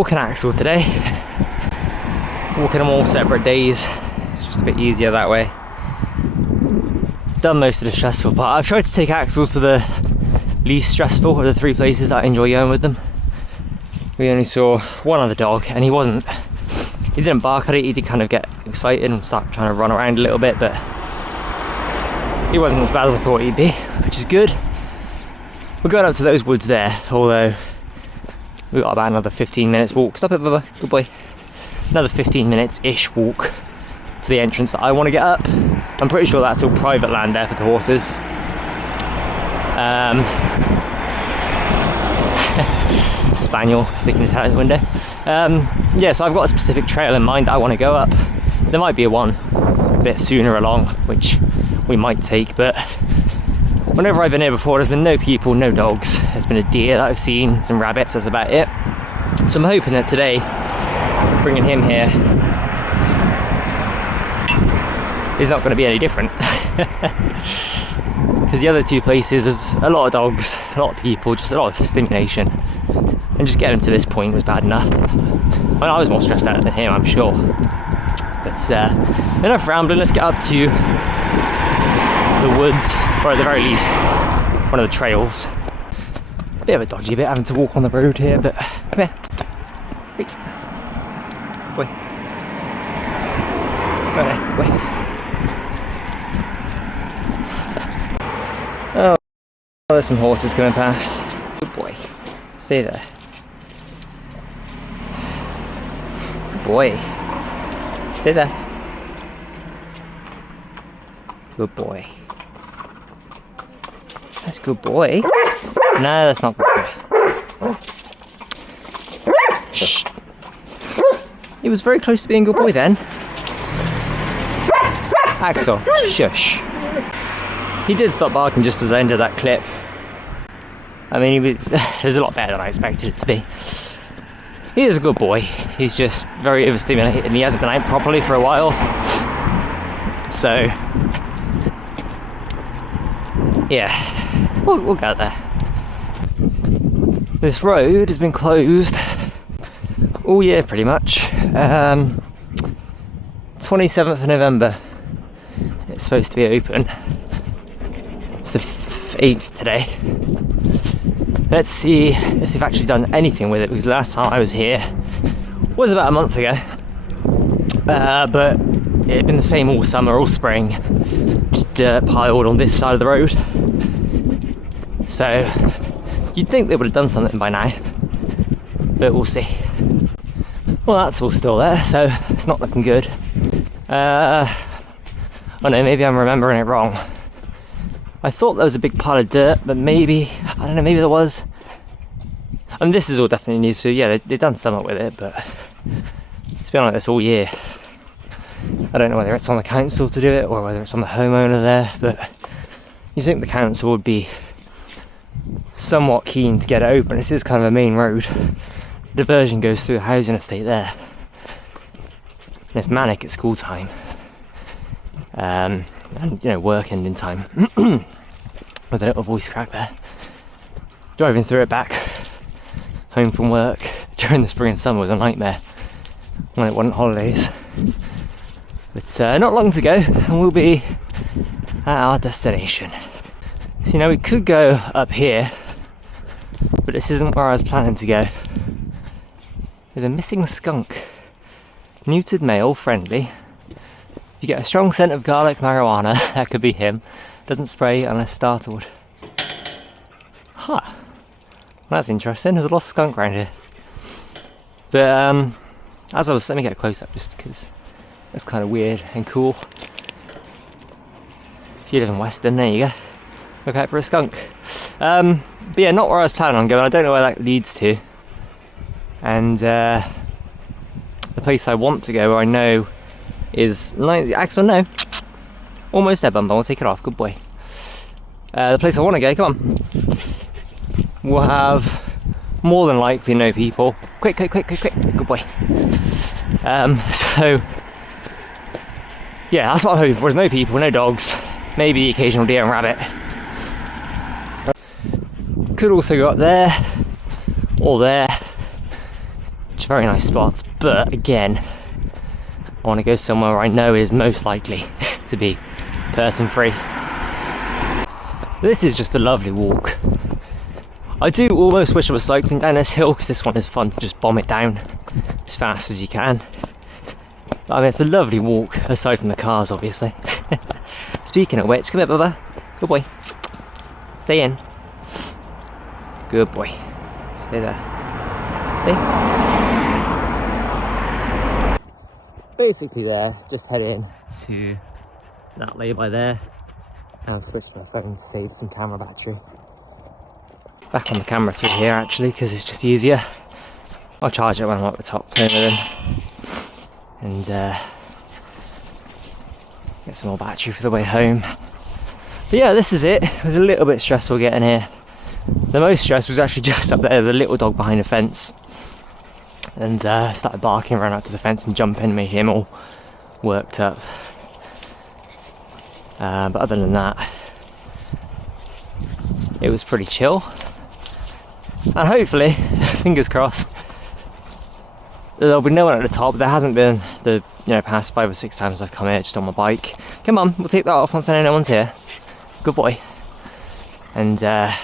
walking Axel today. Walking them all separate days. It's just a bit easier that way. Done most of the stressful part. I've tried to take Axel to the least stressful of the 3 places that I enjoy going with them. We only saw one other dog and he didn't bark at it, he did kind of get excited and start trying to run around a little bit, but he wasn't as bad as I thought he'd be, which is good. We're going up to those woods there, although we've got about another 15 minutes walk. Stop it, Bubba, good boy. Another 15 minutes-ish walk to the entrance that I want to get up. I'm pretty sure that's all private land there for the horses. Spaniel sticking his head out the window. Yeah, so I've got a specific trail in mind that I want to go up. There might be one a bit sooner along, which we might take, but whenever I've been here before, there's been no people, no dogs. There's been a deer that I've seen, some rabbits, that's about it. So I'm hoping that today, bringing him here is not going to be any different. Because the other 2 places, there's a lot of dogs, a lot of people, just a lot of stimulation. And just getting him to this point was bad enough. I mean, I was more stressed out than him, I'm sure. But enough rambling, let's get up to the woods, or at the very least, one of the trails. Bit of a dodgy bit having to walk on the road here, but come here. Wait. Good boy. Go there, good boy. Oh, there's some horses coming past. Good boy. Stay there. Good boy. Stay there. Good boy. That's good boy. No, that's not good boy. Shh. He was very close to being good boy then. Axel, shush. He did stop barking just as I ended that clip. I mean, he was a lot better than I expected it to be. He is a good boy. He's just very overstimulated and he hasn't been out properly for a while. So, yeah, we'll get there. This road has been closed all year pretty much. 27th of November it's supposed to be open. It's the 8th today. Let's see if they've actually done anything with it, because last time I was here was about a month ago. But it had been the same all summer, all spring, just dirt piled on this side of the road. So you'd think they would have done something by now, but we'll see. Well, that's all still there, so it's not looking good. Oh no, maybe I'm remembering it wrong. I thought there was a big pile of dirt, but maybe, I don't know, maybe there was. And this is all definitely new, so yeah, they've done something with it, but it's been like this all year. I don't know whether it's on the council to do it or whether it's on the homeowner there, but you think the council would be somewhat keen to get it open. This is kind of a main road. The diversion goes through the housing estate there. And it's manic at school time. And you know, work ending time. With a little voice crack there. Driving through it back home from work during the spring and summer was a nightmare when it wasn't holidays. But not long to go and we'll be at our destination. So, you know, we could go up here, but this isn't where I was planning to go. There's a missing skunk. Neutered male, friendly. You get a strong scent of garlic marijuana, that could be him. Doesn't spray unless startled. Huh. Well, that's interesting, there's a lost skunk around here. But let me get a close up just because it's kind of weird and cool. If you live in Weston, there you go. Look out for a skunk. But yeah, not where I was planning on going. I don't know where that leads to. And the place I want to go, where I know is Axel, no. Almost there, Bumbo. I'll take it off. Good boy. The place I want to go, come on. We'll have more than likely no people. Quick. Good boy. So, yeah, that's what I'm hoping for. There's no people, no dogs. Maybe the occasional deer and rabbit. Could also go up there, or there. Which very nice spots, but again, I want to go somewhere where I know is most likely to be person free. This is just a lovely walk. I do almost wish I was cycling down this hill, because this one is fun to just bomb it down as fast as you can. But, I mean, it's a lovely walk, aside from the cars, obviously. Speaking of which, come here, Bubba. Good boy. Stay in. Good boy. Stay there. Stay. Basically there, just head in to that lay-by there and switch to my phone to save some camera battery. Back on the camera through here actually, because it's just easier. I'll charge it when I'm at the top playing with him. And get some more battery for the way home. But yeah, this is it. It was a little bit stressful getting here. The most stress was actually just up there. There was a little dog behind the fence. And started barking, ran up to the fence and jumping, made him all worked up. But other than that, it was pretty chill. And hopefully, fingers crossed, there'll be no one at the top. There hasn't been the past 5 or 6 times I've come here just on my bike. Come on, we'll take that off once I know no one's here. Good boy. And oh,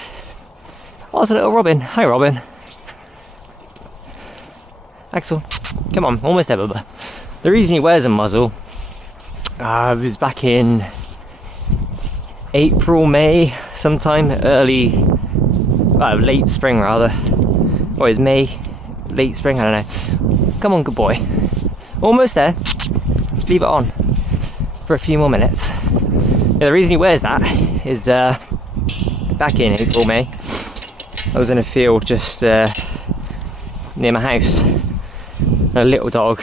there's a little Robin. Hi, Robin. Axel, come on, almost there, Bubba. The reason he wears a muzzle was back in April, May, sometime late spring rather. Or it's May, late spring, I don't know. Come on, good boy. Almost there. Just leave it on for a few more minutes. Yeah, the reason he wears that is back in April, May, I was in a field just near my house. A little dog.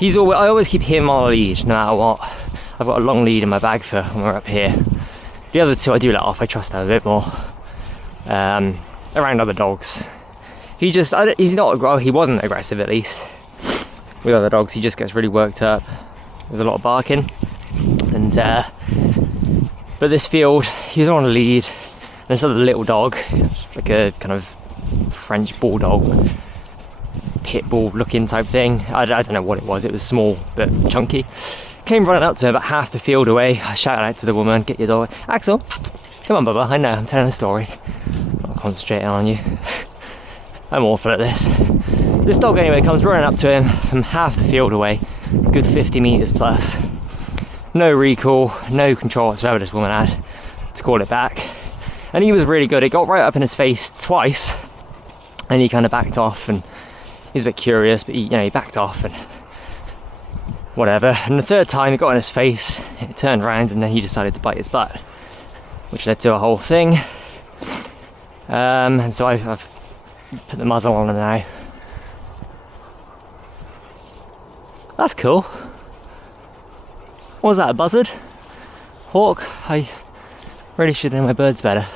I always keep him on a lead, no matter what. I've got a long lead in my bag for when we're up here. The other two I do let off. I trust them a bit more around other dogs. He wasn't aggressive at least. With other dogs, he just gets really worked up. There's a lot of barking, and but this field, he was on a lead. And this other little dog, like a kind of French bulldog, pit bull looking type thing. I don't know what it was. It was small but chunky. Came running up to him about half the field away. I shouted out to the woman, "Get your dog." Axel, come on, Bubba. I know, I'm telling a story. I'm not concentrating on you. I'm awful at this. This dog anyway comes running up to him from half the field away, good 50 metres plus. No recall, no control whatsoever this woman had to call it back. And he was really good. It got right up in his face twice, and he kind of backed off, and he was a bit curious, but he backed off and whatever. And the third time it got in his face, it turned around, and then he decided to bite its butt, which led to a whole thing. And so I've put the muzzle on him now. That's cool. What was that, a buzzard? Hawk? I really should know my birds better.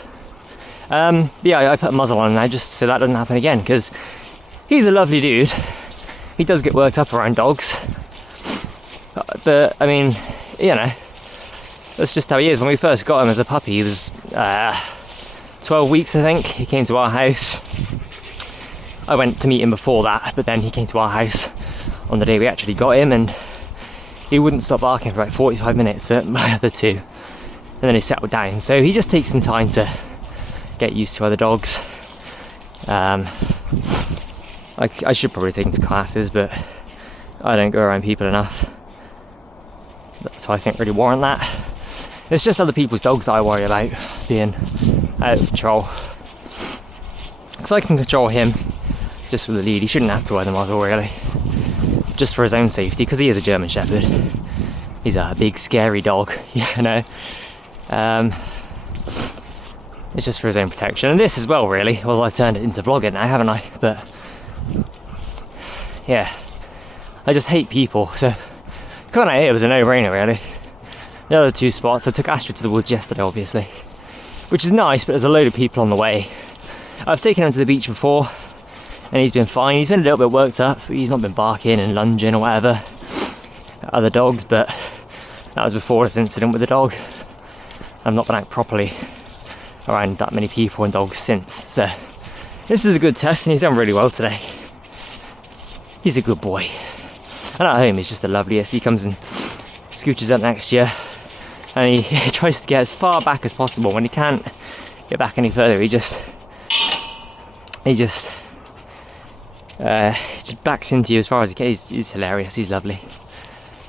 Yeah, I put a muzzle on him now just so that doesn't happen again, because he's a lovely dude. He does get worked up around dogs. But, I mean, that's just how he is. When we first got him as a puppy, he was 12 weeks, I think. He came to our house. I went to meet him before that, but then he came to our house on the day we actually got him, and he wouldn't stop barking for about 45 minutes at my other two. And then he settled down. So he just takes some time to get used to other dogs. I should probably take him to classes, but I don't go around people enough. So I think really warrant that. It's just other people's dogs that I worry about being out of control. Because I can control him just with the lead. He shouldn't have to wear the muzzle really. Just for his own safety, because he is a German Shepherd. He's a big scary dog, it's just for his own protection, and this as well really, although I've turned it into vlogging now, haven't I? But yeah, I just hate people, so coming out here was a no-brainer really. The other two spots, I took Astrid to the woods yesterday obviously, which is nice, but there's a load of people on the way. I've taken him to the beach before and he's been fine. He's been a little bit worked up, but he's not been barking and lunging or whatever at other dogs, but that was before this incident with the dog. I've not been out properly around that many people and dogs since, so this is a good test and he's done really well today. He's a good boy. And at home he's just the loveliest. He comes and scooches up next to you, and he tries to get as far back as possible. When he can't get back any further, he just backs into you as far as he can. He's hilarious. He's lovely.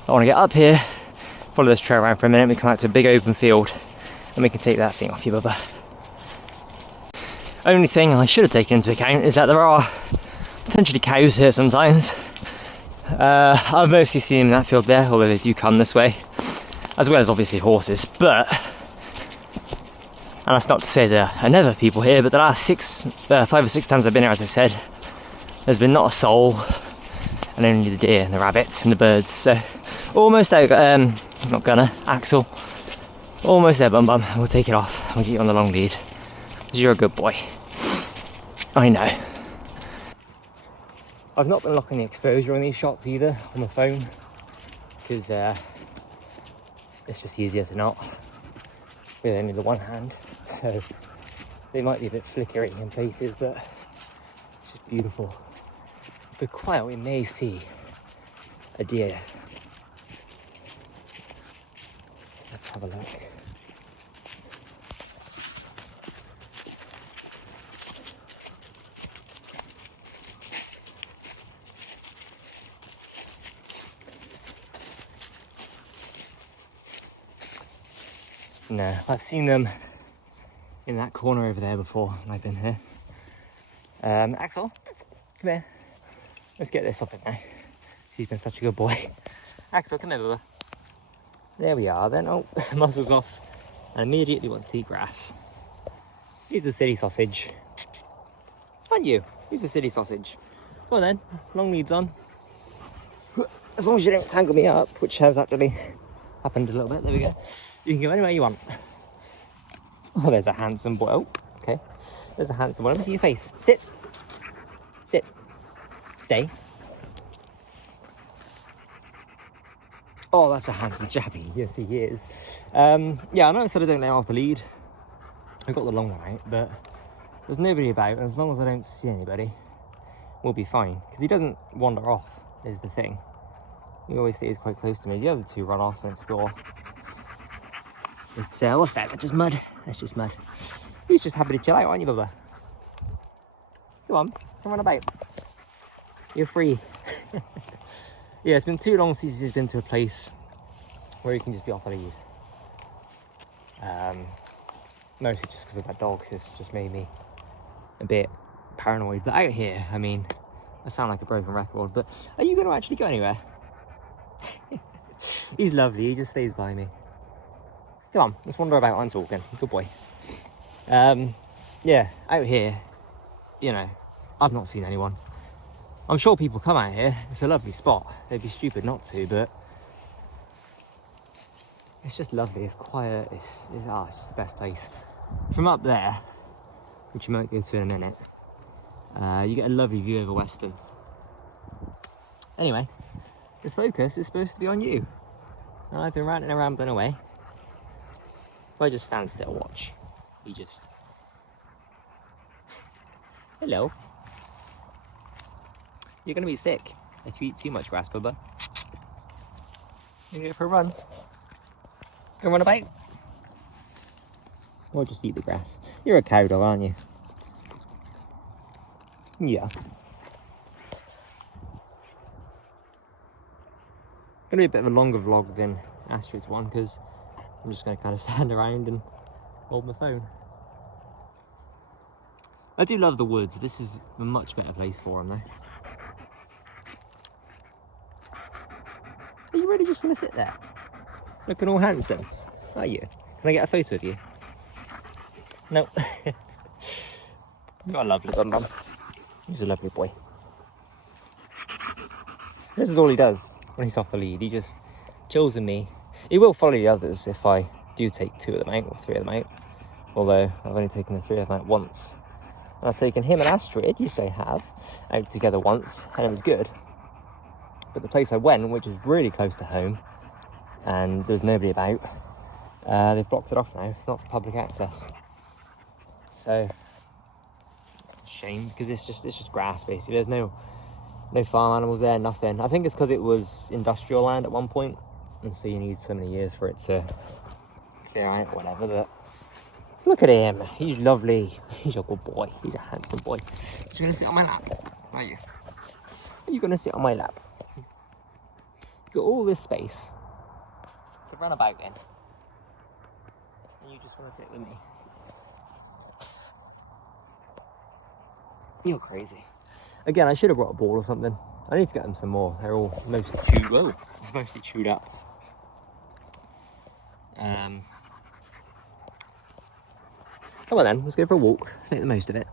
I want to get up here, follow this trail around for a minute. We come out to a big open field, and we can take that thing off you, Bubba. Only thing I should have taken into account is that there are potentially cows here sometimes. I've mostly seen them in that field there, although they do come this way, as well as obviously horses. But, and that's not to say there are never people here, but the last 5 or 6 times I've been here, as I said, there's been not a soul, and only the deer and the rabbits and the birds. So almost there. Not gonna, Axel. Almost there, Bum Bum. We'll take it off. We'll get you on the long lead, because you're a good boy. I know. I've not been locking the exposure on these shots either on the phone, because it's just easier to not with only the one hand. So they might be a bit flickery in places, but it's just beautiful. If we're quiet, we may see a deer. So let's have a look. No, I've seen them in that corner over there before when I've been here. Axel, come here. Let's get this off it now. She's been such a good boy. Axel, come here, Bubba. There we are then. Oh, muzzle's off. And immediately wants to eat grass. He's a silly sausage. Aren't you? He's a silly sausage. Go on then, long leads on. As long as you don't tangle me up, which has actually happened a little bit. There we go. You can go anywhere you want. Oh, there's a handsome boy. Oh, okay. There's a handsome boy. Let me see your face. Sit. Sit. Stay. Oh, that's a handsome chappy. Yes, he is. Yeah, I know I said I don't let him off the lead. I got the long one out, but there's nobody about, and as long as I don't see anybody, we'll be fine. Because he doesn't wander off, is the thing. He always stays quite close to me. The other two run off and explore. It's, what's that? Is that just mud? That's just mud. He's just happy to chill out, aren't you, Bubba? Come on, come run about. You're free. Yeah, it's been too long since he's been to a place where he can just be off the lead. Mostly just because of that dog. It's just made me a bit paranoid. But out here, I mean, I sound like a broken record, but are you going to actually go anywhere? He's lovely, he just stays by me. Come on, let's wander about. I'm talking. Good boy. Yeah, out here, you know, I've not seen anyone. I'm sure people come out here. It's a lovely spot. They'd be stupid not to, but it's just lovely. It's quiet. It's just the best place. From up there, which you might go to in a minute, you get a lovely view over Weston. Anyway, the focus is supposed to be on you. And I've been ranting and rambling away. If I just stand still, watch. You just... Hello. You're going to be sick if you eat too much grass, Bubba. You go for a run. Go run about. Or just eat the grass. You're a cow dog, aren't you? Yeah. Gonna be a bit of a longer vlog than Astrid's one, because I'm just gonna kind of stand around and hold my phone. I do love the woods. This is a much better place for him though. Are you really just gonna sit there? Looking all handsome, are you? Can I get a photo of you? No. You're a lovely Bum Bum. He's a lovely boy. This is all he does when he's off the lead. He just chills with me. He will follow the others if I do take 2 of them out or 3 of them out. Although I've only taken the 3 of them out once. And I've taken him and Astrid, yes I have, out together once, and it was good. But the place I went, which was really close to home, and there's nobody about, they've blocked it off now. It's not for public access. So, shame, because it's just grass basically. There's no No farm animals there, nothing. I think it's because it was industrial land at one point, and so you need so many years for it to clear out, whatever. But look at him, he's lovely. He's a good boy, he's a handsome boy. You're gonna sit on my lap, are you? Are you gonna sit on my lap? You've got all this space to run about in, and you just want to sit with me. You're crazy. Again, I should have brought a ball or something. I need to get them some more. They're all mostly chewed up. Come on then, let's go for a walk. Let's make the most of it.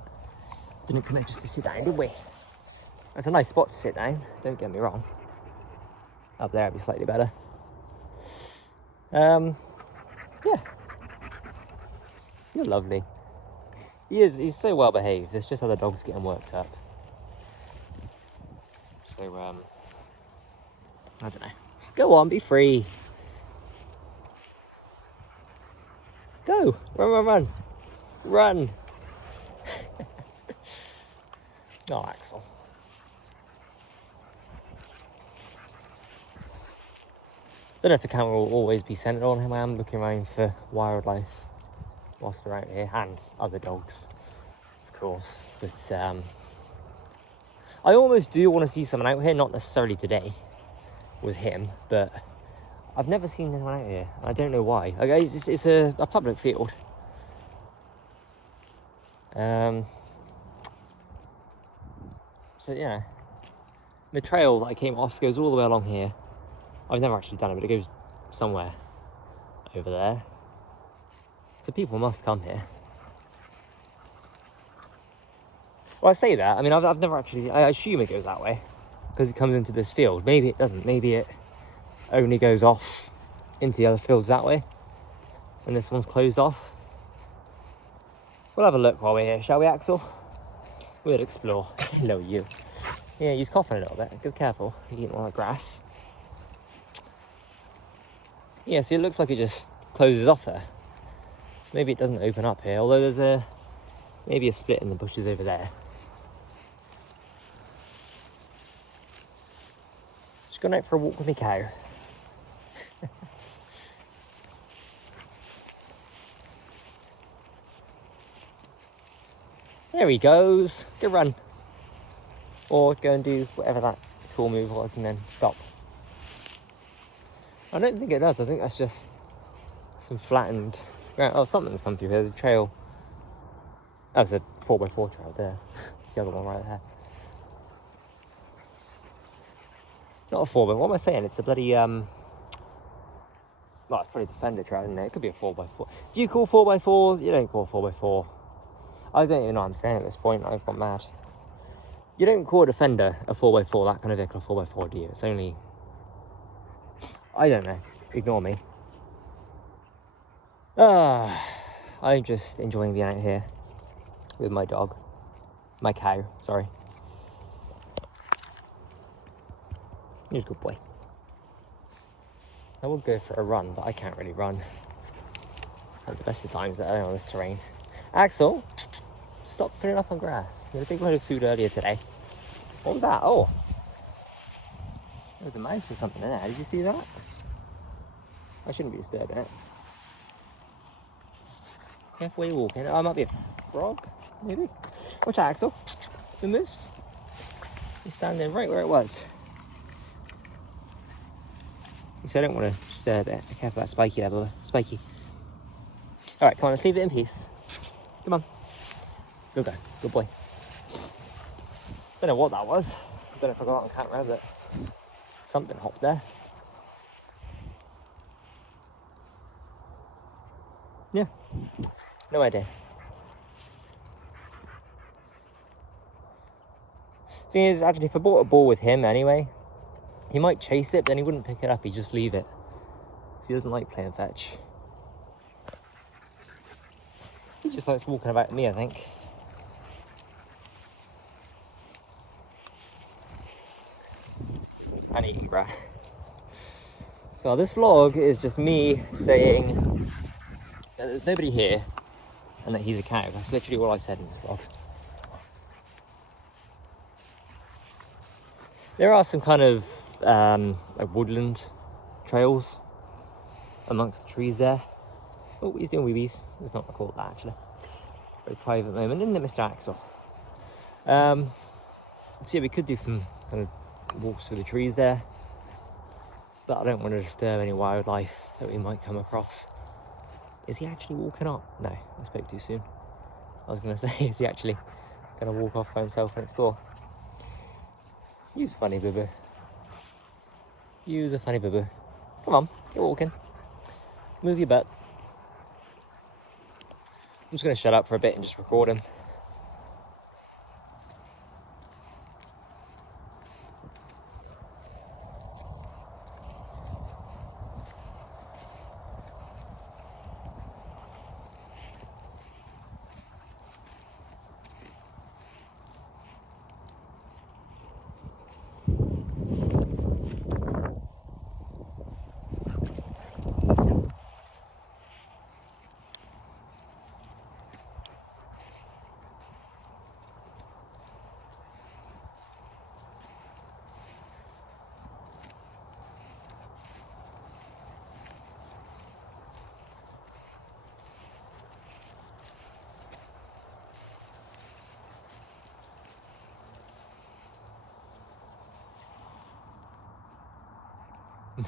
Didn't come here just to sit down, did we? That's a nice spot to sit down, don't get me wrong. Up there would be slightly better. Yeah. You're lovely. He's so well behaved. It's just other dogs getting worked up. So, I don't know. Go on, be free. Go, run. Run. Oh, Axel. Don't know if the camera will always be centered on him. I am looking around for wildlife whilst we're out here, and other dogs, of course. But I almost do want to see someone out here, not necessarily today with him, but I've never seen anyone out here. I don't know why. Okay, it's a public field. So yeah, the trail that I came off goes all the way along here. I've never actually done it, but it goes somewhere over there. So people must come here. Well, I say that, I mean, I've never actually, I assume it goes that way because it comes into this field. Maybe it doesn't. Maybe it only goes off into the other fields that way, and this one's closed off. We'll have a look while we're here, shall we, Axel? We'll explore. Hello, you. Yeah, he's coughing a little bit. Be careful. You're eating all the grass. Yeah, see, it looks like it just closes off there. So maybe it doesn't open up here, although there's maybe a split in the bushes over there. Just going out for a walk with my cow. There he goes. Go run. Or go and do whatever that cool move was and then stop. I don't think it does. I think that's just some flattened ground. Oh, something's come through here. There's a trail. That was a 4x4 trail there. It's the other one right there. Not a 4x4. What am I saying? It's a bloody well, it's probably a Defender trail, isn't it? It could be a 4x4. Do you call 4x4s? You don't call 4x4. I don't even know what I'm saying at this point. I've gone mad. You don't call a Defender a 4x4, that kind of vehicle, a 4x4, do you? It's only... I don't know. Ignore me. I'm just enjoying being out here with my dog. My cow, sorry. He's a good boy. I would go for a run, but I can't really run at the best of times that I am on this terrain. Axel, stop putting up on grass. You had a big load of food earlier today. What was that? Oh, there was a mouse or something in there. Did you see that? I shouldn't be disturbing it. Careful where you're walking. Oh, it might be a frog, maybe. Watch out, Axel. The moose. He's standing right where it was. You said I don't want to disturb it. Be careful that spiky level. Spiky. Alright, come on, let's leave it in peace. Come on. Good guy. Good boy. Don't know what that was. I don't know if I got it on camera, but something hopped there. Yeah. No idea. Thing is, actually, if I bought a ball with him anyway, he might chase it, but then he wouldn't pick it up, he'd just leave it. So he doesn't like playing fetch. He just likes walking about me, I think. And eating grass. So this vlog is just me saying that there's nobody here and that he's a cow. That's literally all I said in this vlog. There are some kind of like woodland trails amongst the trees there. Oh, he's doing weebies. Let's not record that actually. Very private moment, isn't it, Mr. Axel? So yeah, we could do some kind of walks through the trees there, but I don't want to disturb any wildlife that we might come across. Is he actually walking up? No, I spoke too soon. I was going to say, is he actually going to walk off by himself and explore? You's funny, boo-boo. You's a funny boo-boo. Come on, get walking. Move your butt. I'm just going to shut up for a bit and just record him.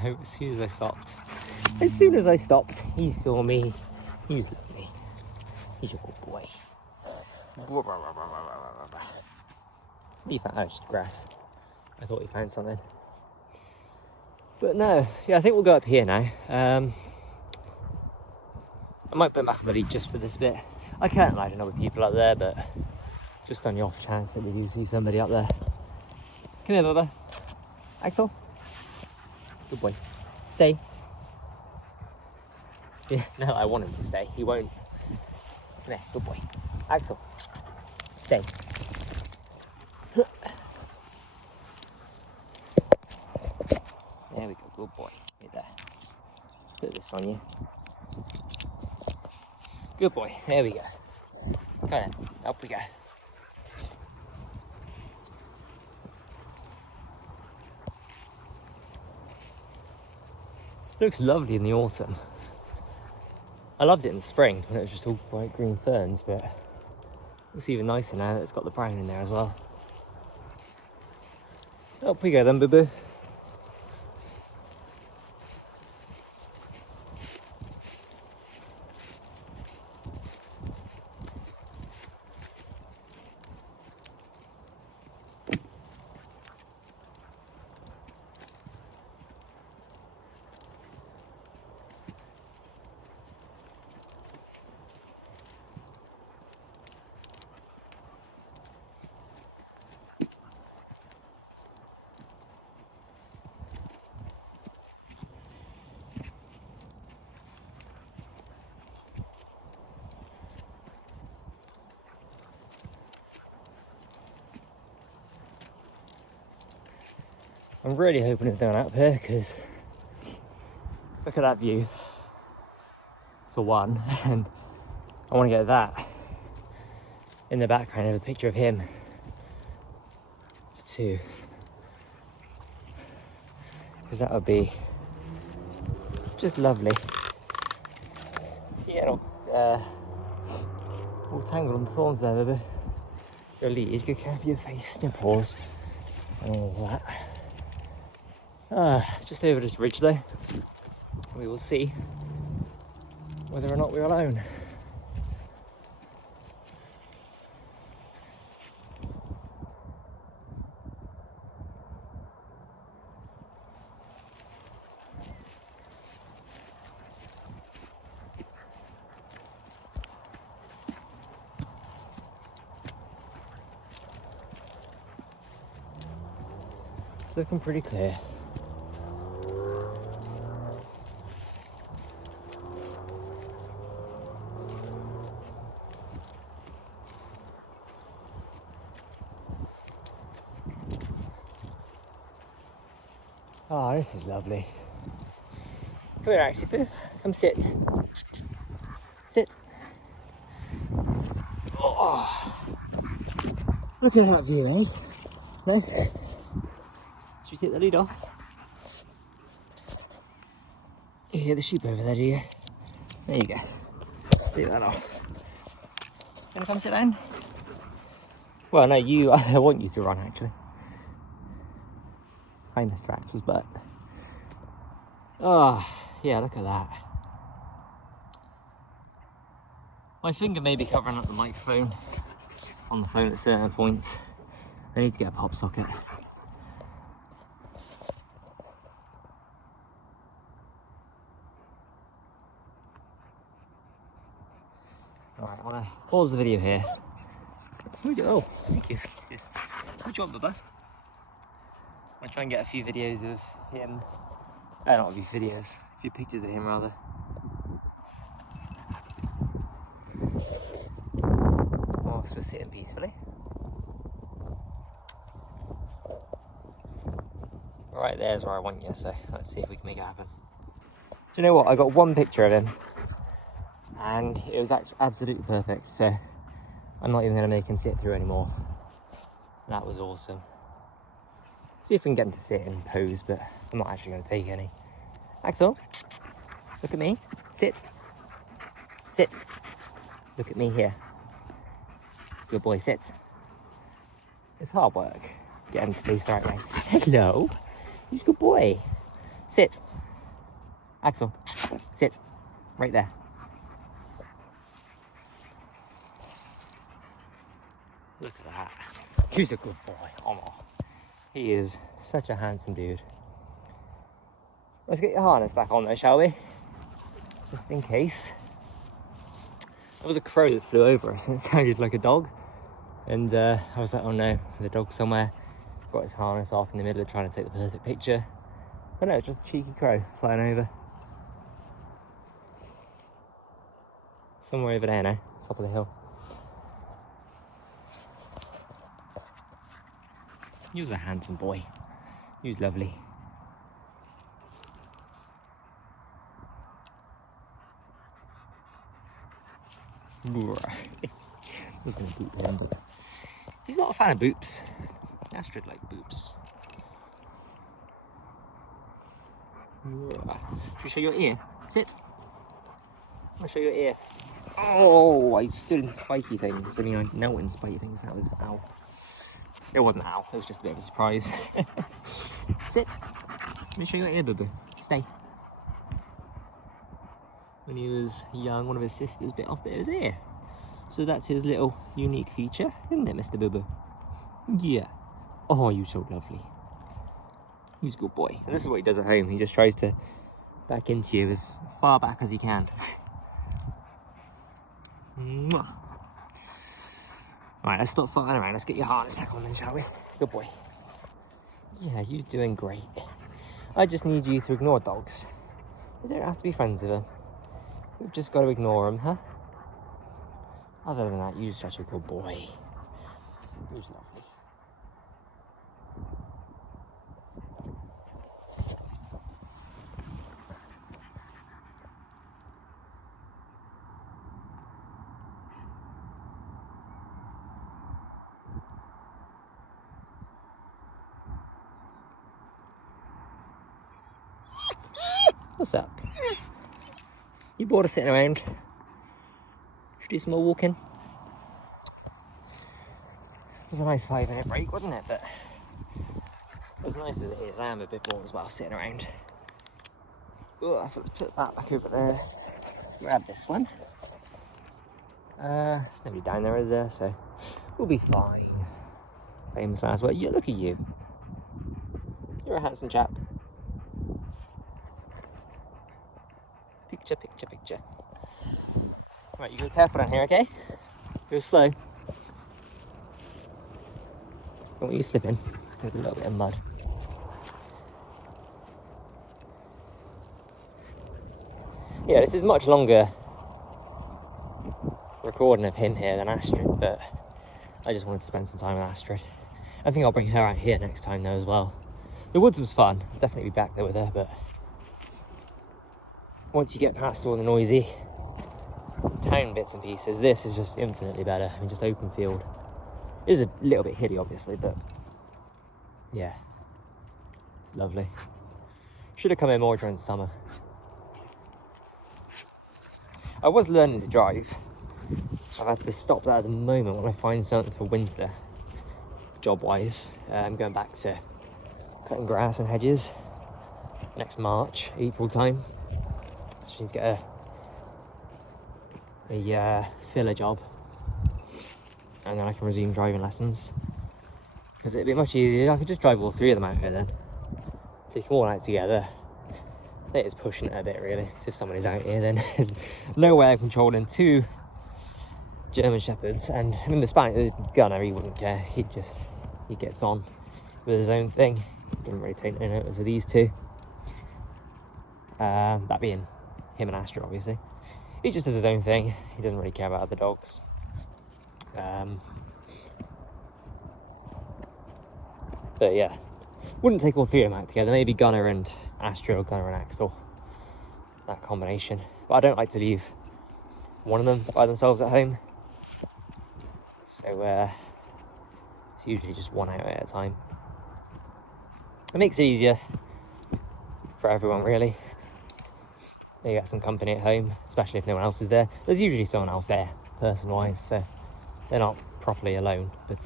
No, as soon as I stopped, he saw me. He was with me. He's a good boy. What do you found? Oh, just grass. I thought he found something. But no, yeah, I think we'll go up here now. I might put back on the lead just for this bit. I can't imagine other people up there, but just on the off chance that we do see somebody up there. Come here, Bubba. Axel. Good boy. Stay. Yeah, no, I want him to stay. He won't. Come here, good boy. Axel. Stay. There we go, good boy. Right there. Put this on you. Good boy, there we go. Come on, up we go. Looks lovely in the autumn. I loved it in the spring when it was just all bright green ferns, but it looks even nicer now that it's got the brown in there as well. Up we go then, boo-boo. I'm really hoping it's down up here because look at that view for one, and I want to get that in the background of a picture of him for two, because that would be just lovely. You get all tangled in the thorns there, baby. Your lead, good care of your face, your paws, and all that. Just over this ridge though, we will see whether or not we're alone. It's looking pretty clear. Oh, this is lovely. Come here, Axel. Come sit. Sit. Oh, look at that view, eh? No? you take the lid off? You hear the sheep over there, do you? There you go. Take that off. Gonna come sit down? Well, no, you. I want you to run, actually. Hi, Mr. Axel's butt. Oh, yeah, look at that. My finger may be covering up the microphone on the phone at certain points. I need to get a pop socket. Alright, I want to pause the video here. Oh, thank you. Good job, Bubba. I'll try and get a few videos of him. Not a few videos, a few pictures of him rather. Whilst we're sitting peacefully. Right there's where I want you, so let's see if we can make it happen. Do you know what? I got one picture of him and it was absolutely perfect, so I'm not even going to make him sit through anymore. That was awesome. See if we can get him to sit and pose, but I'm not actually going to take any. Axel, look at me. Sit. Sit. Look at me here. Good boy, sit. It's hard work. Get him to face the right way. Hello. He's a good boy. Sit. Axel, sit. Right there. Look at that. He's a good boy. Oh, he is such a handsome dude. Let's get your harness back on though, shall we? Just in case. There was a crow that flew over us and it sounded like a dog. And I was like, oh no, there's a dog somewhere. Got his harness off in the middle of trying to take the perfect picture. But no, it's just a cheeky crow flying over. Somewhere over there now, top of the hill. He was a handsome boy. He was lovely. I was going to boop him, but he's not a fan of boops. Astrid likes boops. Should we show your ear? Sit. I want to show your ear. Oh, I stood in spiky things. I mean, I knelt in spiky things. That was ow. It wasn't ow. It was just a bit of a surprise. Sit. Let me show you your ear, boo-boo. Stay. When he was young, one of his sisters bit off a bit of his ear. So that's his little unique feature, isn't it, Mr. Boo-boo? Yeah. Oh, you're so lovely. He's a good boy. And this is what he does at home. He just tries to back into you as far back as he can. Mwah. Alright, let's stop farting around. Let's get your harness back on then, shall we? Good boy. Yeah, you're doing great. I just need you to ignore dogs. You don't have to be friends with them. We've just got to ignore them, huh? Other than that, you're such a good boy. You're lovely. What's up? You bored of sitting around? Should we do some more walking? It was a nice 5-minute break, wasn't it? But as nice as it is, I am a bit bored as well, sitting around. Oh, so let's put that back over there. Let's grab this one. There's nobody down there, is there? So we'll be fine. Famous last word. Yeah, look at you. You're a handsome chap. Picture, picture, picture. Right, you go careful down here, okay? Go slow. Don't want you slipping. There's a little bit of mud. Yeah, this is much longer recording of him here than Astrid, but I just wanted to spend some time with Astrid. I think I'll bring her out here next time though as well. The woods was fun. I'll definitely be back there with her, but once you get past all the noisy town bits and pieces, this is just infinitely better. I mean, just open field. It is a little bit hilly, obviously, but yeah. It's lovely. Should have come in more during summer. I was learning to drive. I've had to stop that at the moment when I find something for winter, job-wise. I'm going back to cutting grass and hedges next March, April time. So I need to get a filler job, and then I can resume driving lessons. Because it'd be much easier. I could just drive all three of them out here then. Take them all out together. I think it's pushing it a bit really. Because if someone is out here, then there's no way of controlling two German Shepherds. And I mean, the gunner, he wouldn't care. He gets on with his own thing. He didn't really take no notice of these two. That being him and Astra, obviously. He just does his own thing. He doesn't really care about other dogs. But yeah, wouldn't take all three of them out together. Maybe Gunner and Astra or Gunner and Axel. That combination. But I don't like to leave one of them by themselves at home. So it's usually just one out at a time. It makes it easier for everyone, really. You get some company at home, especially if no one else is there. There's usually someone else there, person-wise, so they're not properly alone. But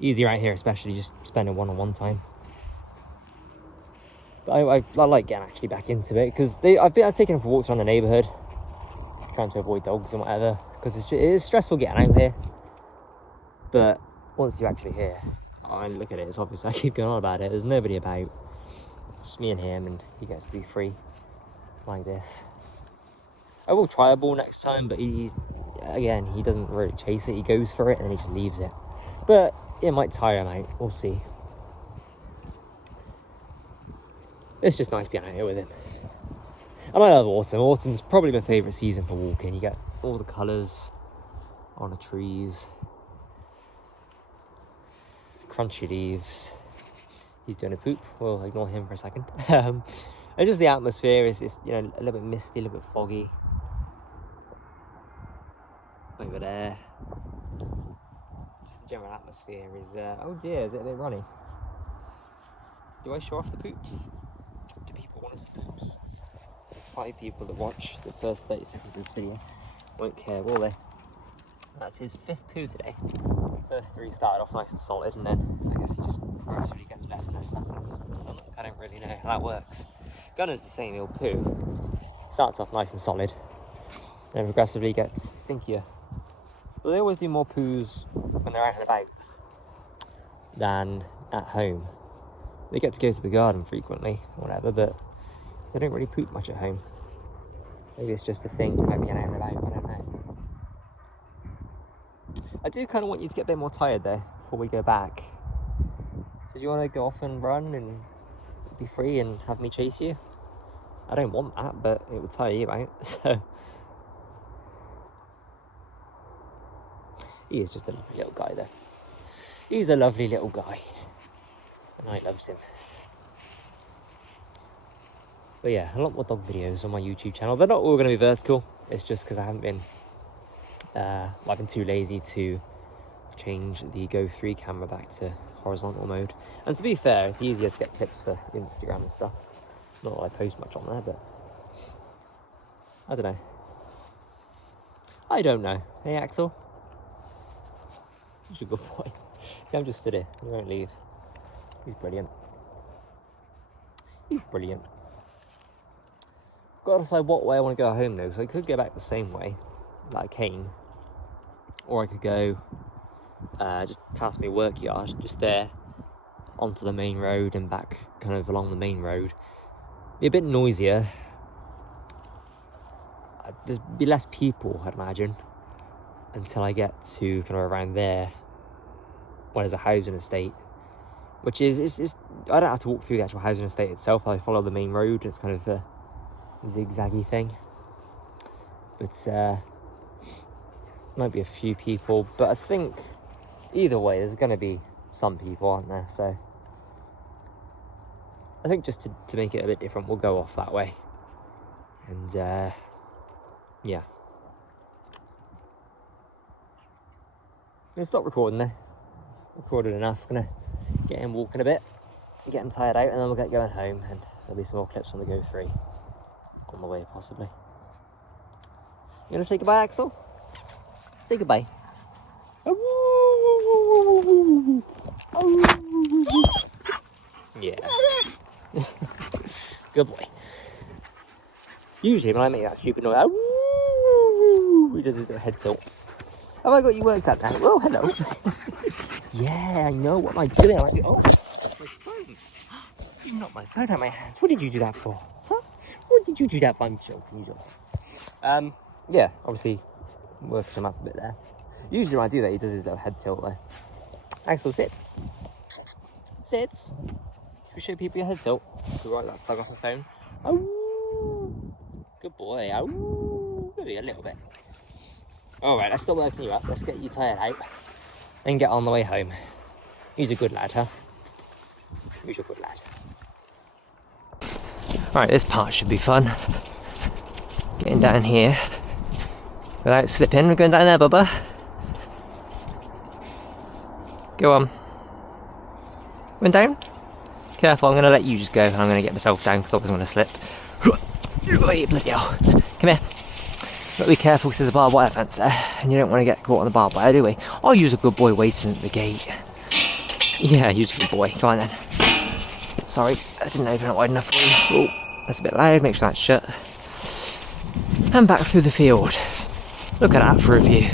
easier out here, especially just spending one-on-one time. But I like getting actually back into it, because I've taken them for walks around the neighbourhood, trying to avoid dogs and whatever, because it is stressful getting out here. But once you're actually here, look at it, it's obvious. I keep going on about it. There's nobody about. Just me and him, and he gets to be free like this. I will try a ball next time, but he doesn't really chase it. He goes for it and then he just leaves it. But it might tire him out. We'll see. It's just nice being out here with him. And I love autumn. Autumn's probably my favourite season for walking. You get all the colours on the trees, crunchy leaves. He's doing a poop. We'll ignore him for a second. And just the atmosphere is a little bit misty, a little bit foggy. Over there. Just the general atmosphere is. Oh dear, is it a bit runny? Do I show off the poops? Do people want to see poops? 5 people that watch the first 30 seconds of this video won't care, will they? That's his 5th poo today. First 3 started off nice and solid, and then I guess he just progressively gets less and less stuff in his stomach. I don't really know how that works. Gunner's the same, he'll poo. Starts off nice and solid, then progressively gets stinkier. But they always do more poos when they're out and about than at home. They get to go to the garden frequently, or whatever, but they don't really poop much at home. Maybe it's just a thing about being out and about, I don't know. I do kind of want you to get a bit more tired though, before we go back. So do you want to go off and run and be free and have me chase you? I don't want that, but it would tire you out, so. He is just a lovely little guy though. He's a lovely little guy. And I loves him. But yeah, a lot more dog videos on my YouTube channel. They're not all going to be vertical. It's just because I haven't been... I've been too lazy to change the Go 3 camera back to horizontal mode. And to be fair, it's easier to get clips for Instagram and stuff. Not that I post much on there, but I don't know. I don't know. Hey, Axel. He's a good boy. See, I'm just stood here. He won't leave. He's brilliant. He's brilliant. Got to decide what way I want to go home though, because I could go back the same way that I came. Or I could go just past my work yard, just there, onto the main road and back kind of along the main road. Be a bit noisier. There'd be less people, I'd imagine, until I get to kind of around there, where there's a housing estate, which is I don't have to walk through the actual housing estate itself. I follow the main road. It's kind of a zigzaggy thing, but might be a few people, but I think either way there's going to be some people, aren't there? So I think just to make it a bit different, we'll go off that way. And yeah, I'm gonna stop recording there. Recorded enough. Gonna get him walking a bit. get him tired out, and then we'll get going home, and there'll be some more clips on the Go 3 on the way, possibly. You gonna say goodbye, Axel? Say goodbye. Yeah. Good boy. Usually when I make that stupid noise, he does his little head tilt. Have I got you worked out now? Oh, hello. Yeah, I know. What am I doing? Oh, my phone. You knocked my phone out of my hands. What did you do that for? Huh? What did you do that for? I'm joking, yeah, obviously working him up a bit there. Usually when I do that, he does his little head tilt though. Axel, sit. Sit. Should we show people your head tilt? Right, that's plug off the phone. Oh, good boy. Oh, maybe a little bit. Alright, let's stop working you up. Let's get you tired out and get on the way home. He's a good lad, huh? He's a good lad. Alright, this part should be fun. Getting down here without slipping. We're going down there, Bubba. Go on. Went down? Careful, I'm going to let you just go. I'm going to get myself down because I was going to slip. Bloody hell. Come here. Got to be careful because there's a barbed wire fence there and you don't want to get caught on the barbed wire, do we? I'll use a good boy waiting at the gate. Yeah, use a good boy. Go on then. Sorry, I didn't open it wide enough for you. Oh, that's a bit loud. Make sure that's shut. And back through the field. Look at that for a view.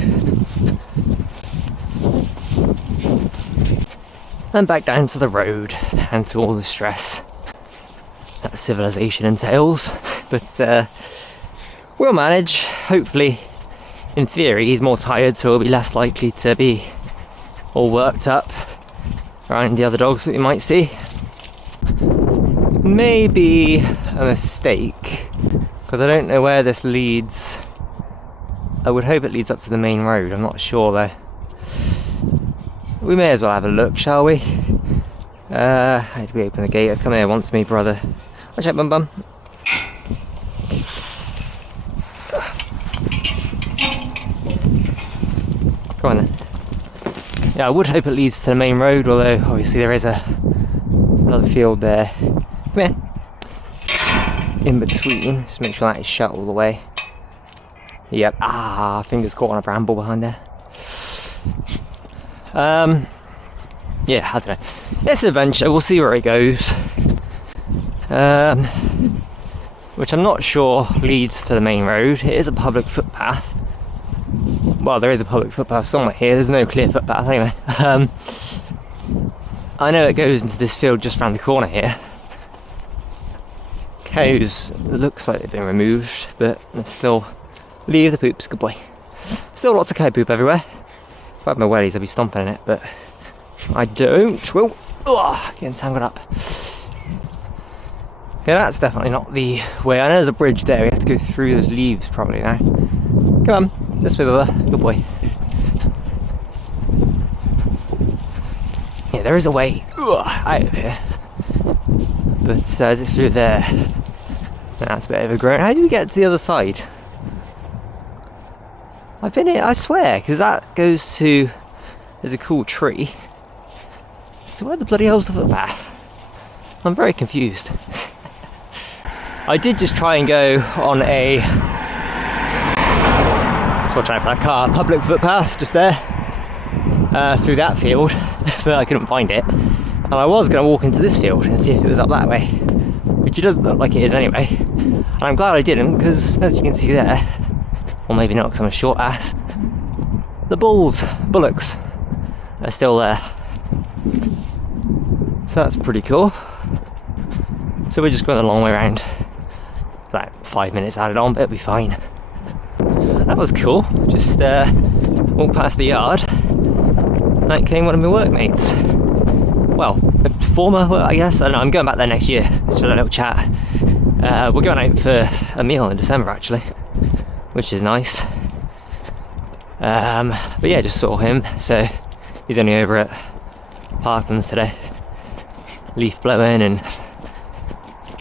And back down to the road and to all the stress that civilization entails. But we'll manage. Hopefully, in theory, he's more tired, so he'll be less likely to be all worked up around the other dogs that we might see. Maybe a mistake, because I don't know where this leads. I would hope it leads up to the main road. I'm not sure though. We may as well have a look, shall we? How do we open the gate? Come here once, me brother. Watch out, bum bum. Go on then. Yeah, I would hope it leads to the main road, although obviously there is another field there. Come here. In between, just make sure that is shut all the way. Yep. Ah, fingers caught on a bramble behind there. Yeah, I don't know. It's an adventure. We'll see where it goes. Which I'm not sure leads to the main road. It is a public footpath. Well, there is a public footpath somewhere here. There's no clear footpath anyway. I know it goes into this field just around the corner here. Cows, it looks like they've been removed, but they're still leave the poops. Good boy. Still lots of cow poop everywhere. If I had my wellies, I'd be stomping in it, but I don't. Well, getting tangled up. Yeah, that's definitely not the way. I know there's a bridge there. We have to go through those leaves probably now. Come on, this way, Bubba. Good boy. Yeah, there is a way out of here. But is it through there? That's a bit overgrown. How do we get to the other side? I've been here, I swear, because that goes to... There's a cool tree. So where the bloody hell's the footpath? I'm very confused. I did just try and go on a... Let's watch out for that car. Public footpath, just there. Through that field, but I couldn't find it. And I was going to walk into this field and see if it was up that way. Which it doesn't look like it is anyway. And I'm glad I didn't, because as you can see there... Or maybe not, because I'm a short ass. The bullocks, are still there. So that's pretty cool. So we're just going the long way around. Like 5 minutes added on, but it'll be fine. That was cool. Just walked past the yard. And out came one of my workmates. Well, a former, I guess. I don't know, I'm going back there next year. Just for a little chat. We're going out for a meal in December actually. Which is nice. But yeah, just saw him, so he's only over at Parklands today. Leaf blowing, and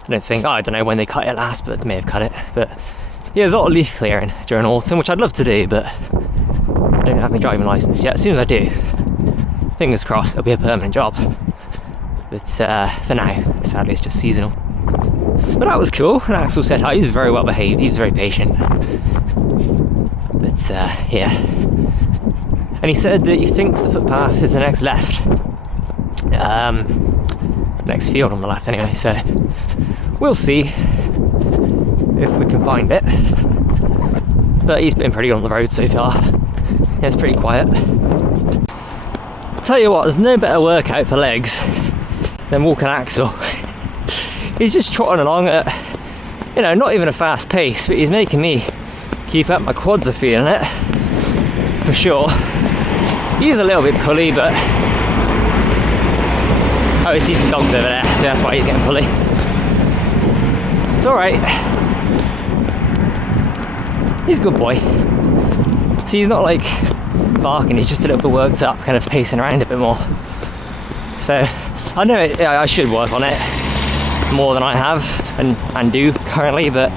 I don't know when they cut it last, but they may have cut it. But yeah, there's a lot of leaf clearing during autumn, which I'd love to do, but I don't have my driving licence yet. As soon as I do, fingers crossed, it'll be a permanent job. But for now, sadly, it's just seasonal. But that was cool, and Axel said hi. He was very well behaved, he was very patient. But yeah. And he said that he thinks the footpath is the next left. Next field on the left anyway, so we'll see if we can find it. But he's been pretty good on the road so far. Yeah, it's pretty quiet. I'll tell you what, there's no better workout for legs than walking Axel. He's just trotting along at, you know, not even a fast pace, but he's making me keep up. My quads are feeling it, for sure. He's a little bit pulley, but oh, we see some dogs over there, so that's why he's getting pulley. It's alright. He's a good boy. See, he's not like barking, he's just a little bit worked up, kind of pacing around a bit more. So, I know I should work on it more than I have and do currently, but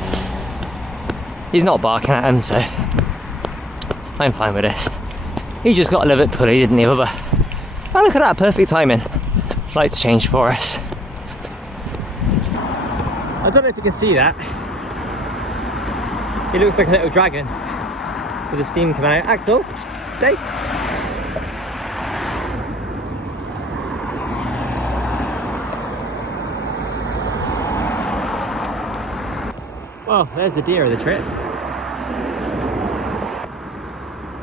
he's not barking at him, so I'm fine with this. He just got a little bit pulley, didn't he, Bubba? Oh, look at that, perfect timing. Lights changed for us. I don't know if you can see that. He looks like a little dragon with the steam coming out. Axel, stay. Well, there's the deer of the trip.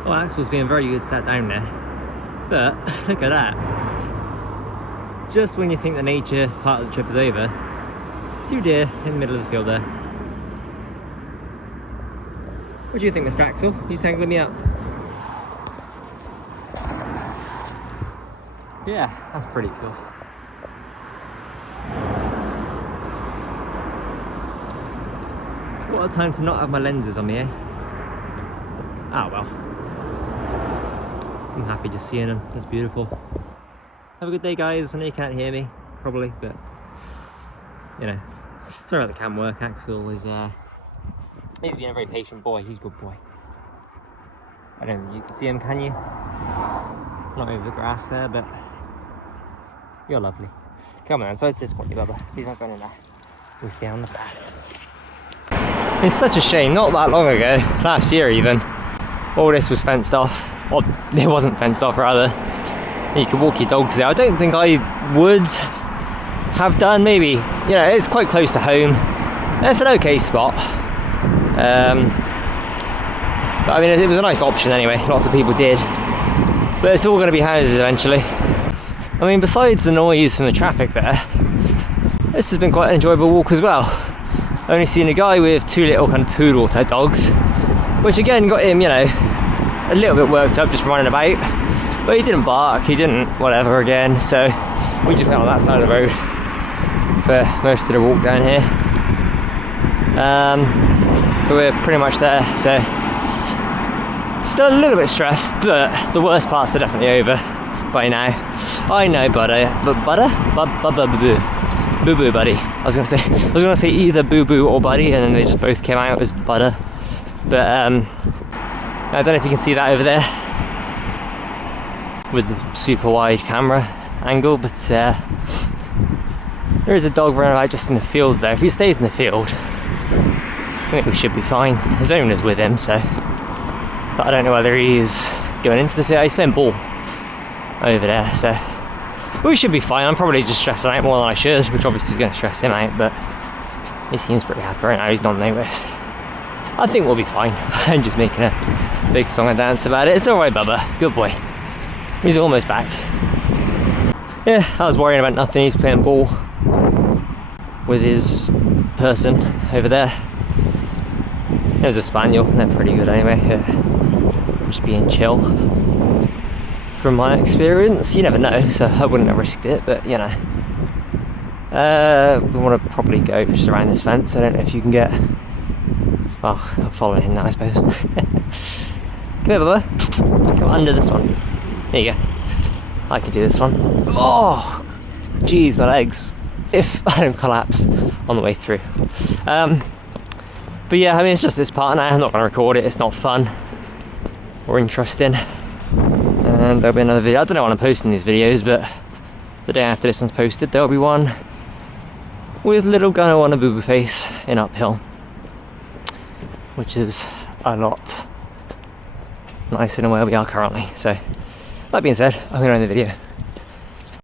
Oh, Axel's being very good sat down there. But look at that. Just when you think the nature part of the trip is over, 2 deer in the middle of the field there. What do you think, Mr. Axel? You tangling me up? Yeah, that's pretty cool. What a time to not have my lenses on me, eh? Ah well. I'm happy just seeing them. That's beautiful. Have a good day, guys. I know you can't hear me, probably, but you know. Sorry about the cam work. Axel is he's been a very patient boy. He's a good boy. I don't know, you can see him, can you? Not over the grass there, but you're lovely. Come on, sorry to disappoint you, Bubba. He's not going in there. We'll stay on the path. It's such a shame, not that long ago, last year even, all this was fenced off. Or it wasn't fenced off, rather. You could walk your dogs there. I don't think I would have done, maybe. You know, it's quite close to home. It's an okay spot. But I mean, it was a nice option anyway. Lots of people did. But it's all going to be houses eventually. I mean, besides the noise from the traffic there, this has been quite an enjoyable walk as well. Only seen a guy with 2 little kind of poodle type dogs, which again got him, you know, a little bit worked up just running about. But he didn't bark, he didn't whatever again, so we just went on that side of the road for most of the walk down here. So we're pretty much there, so still a little bit stressed, but the worst parts are definitely over by now. I know, buddy, but boo boo buddy. I was gonna say either boo boo or buddy, and then they just both came out as butter. But I don't know if you can see that over there with the super wide camera angle, but there is a dog running out just in the field there. If he stays in the field, I think we should be fine. His owner's with him, so, but I don't know whether he's going into the field. He's playing ball over there, so we should be fine. I'm probably just stressing out more than I should, which obviously is going to stress him out, but he seems pretty happy right now. He's not noticed. I think we'll be fine. I'm just making a big song and dance about it. It's alright, Bubba. Good boy. He's almost back. Yeah, I was worrying about nothing. He's playing ball with his person over there. It was a spaniel, and they're pretty good anyway. Just being chill. From my experience, you never know, so I wouldn't have risked it, but you know. We want to probably go just around this fence. I don't know if you can get. Well, I'm following him now, I suppose. Come here, Bubba. Come under this one. There you go. I can do this one. Oh, geez, my legs. If I don't collapse on the way through. But yeah, I mean, it's just this part now. I'm not going to record it. It's not fun or interesting. And there'll be another video. I don't know when I'm posting these videos, but the day after this one's posted, there'll be one with little Gunner on a boo-boo face in uphill, which is a lot nicer than where we are currently. So that being said, I'm going to end the video.